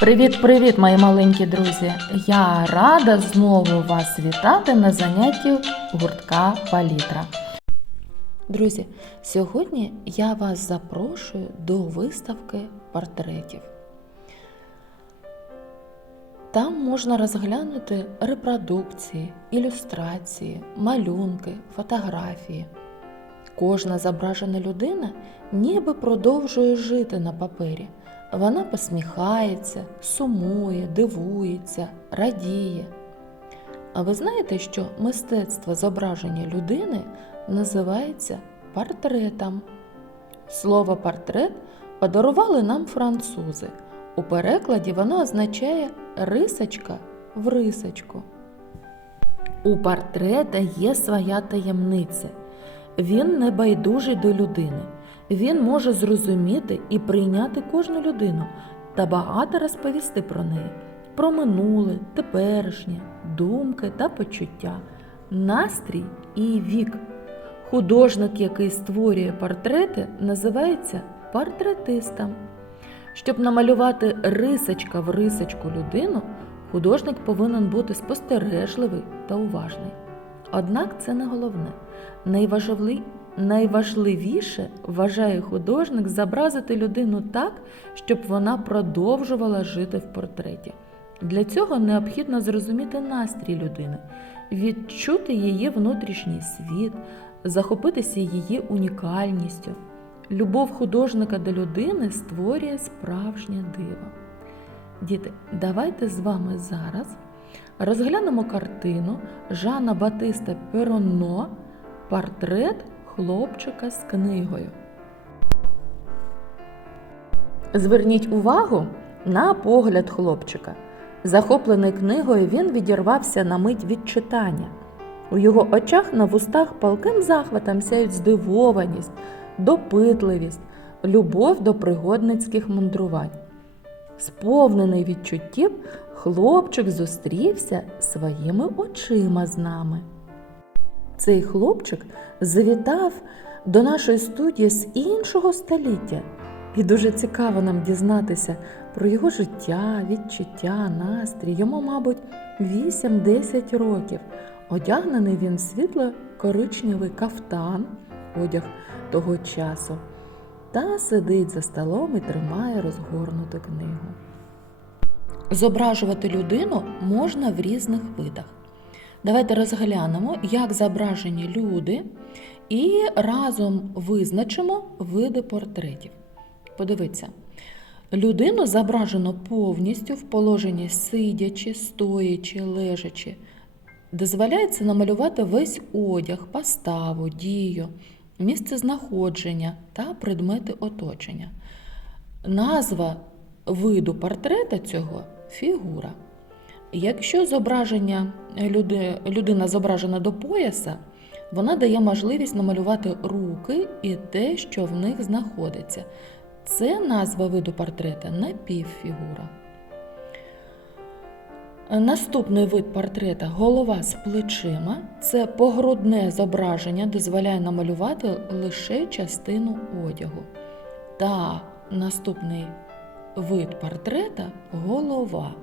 Привіт-привіт, мої маленькі друзі! Я рада знову вас вітати на занятті гуртка Палітра. Друзі, сьогодні я вас запрошую до виставки портретів. Там можна розглянути репродукції, ілюстрації, малюнки, фотографії. Кожна зображена людина ніби продовжує жити на папері. Вона посміхається, сумує, дивується, радіє. А ви знаєте, що мистецтво зображення людини називається портретом? Слово портрет подарували нам французи. У перекладі воно означає рисочка в рисочку. У портрета є своя таємниця. Він не байдужий до людини. Він може зрозуміти і прийняти кожну людину та багато розповісти про неї, про минуле, теперішнє, думки та почуття, настрій і вік. Художник, який створює портрети, називається портретистом. Щоб намалювати рисочка в рисочку людину, художник повинен бути спостережливий та уважний. Однак це не головне. Найважливі- Найважливіше вважає художник зобразити людину так, щоб вона продовжувала жити в портреті. Для цього необхідно зрозуміти настрій людини, відчути її внутрішній світ, захопитися її унікальністю. Любов художника до людини створює справжнє диво. Діти, давайте з вами зараз розглянемо картину Жана Батиста Перонно Портрет хлопчика з книгою. Зверніть увагу на погляд хлопчика. Захоплений книгою, він відірвався на мить від читання. У його очах на вустах палким захватом сяють здивованість, допитливість, любов до пригодницьких мандрувань. Сповнений відчуттів, хлопчик зустрівся своїми очима з нами. Цей хлопчик завітав до нашої студії з іншого століття, і дуже цікаво нам дізнатися про його життя, відчуття, настрій. Йому, мабуть, 8-10 років. Одягнений він в світло-коричневий кафтан, одяг того часу, та сидить за столом і тримає розгорнуту книгу. Зображувати людину можна в різних видах. Давайте розглянемо, як зображені люди, і разом визначимо види портретів. Подивіться, людину зображено повністю в положенні сидячи, стоячи, лежачи. Дозволяється намалювати весь одяг, поставу, дію, місце знаходження та предмети оточення. Назва виду портрета цього фігура. Якщо зображення люди, людина зображена до пояса, вона дає можливість намалювати руки і те, що в них знаходиться. Це назва виду портрета напівфігура. Наступний вид портрета голова з плечима. Це погрудне зображення, дозволяє намалювати лише частину одягу. Та наступний вид портрета голова.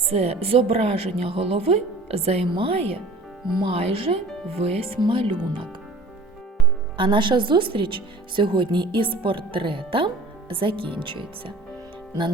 Це зображення голови займає майже весь малюнок. А наша зустріч сьогодні із портретом закінчується. На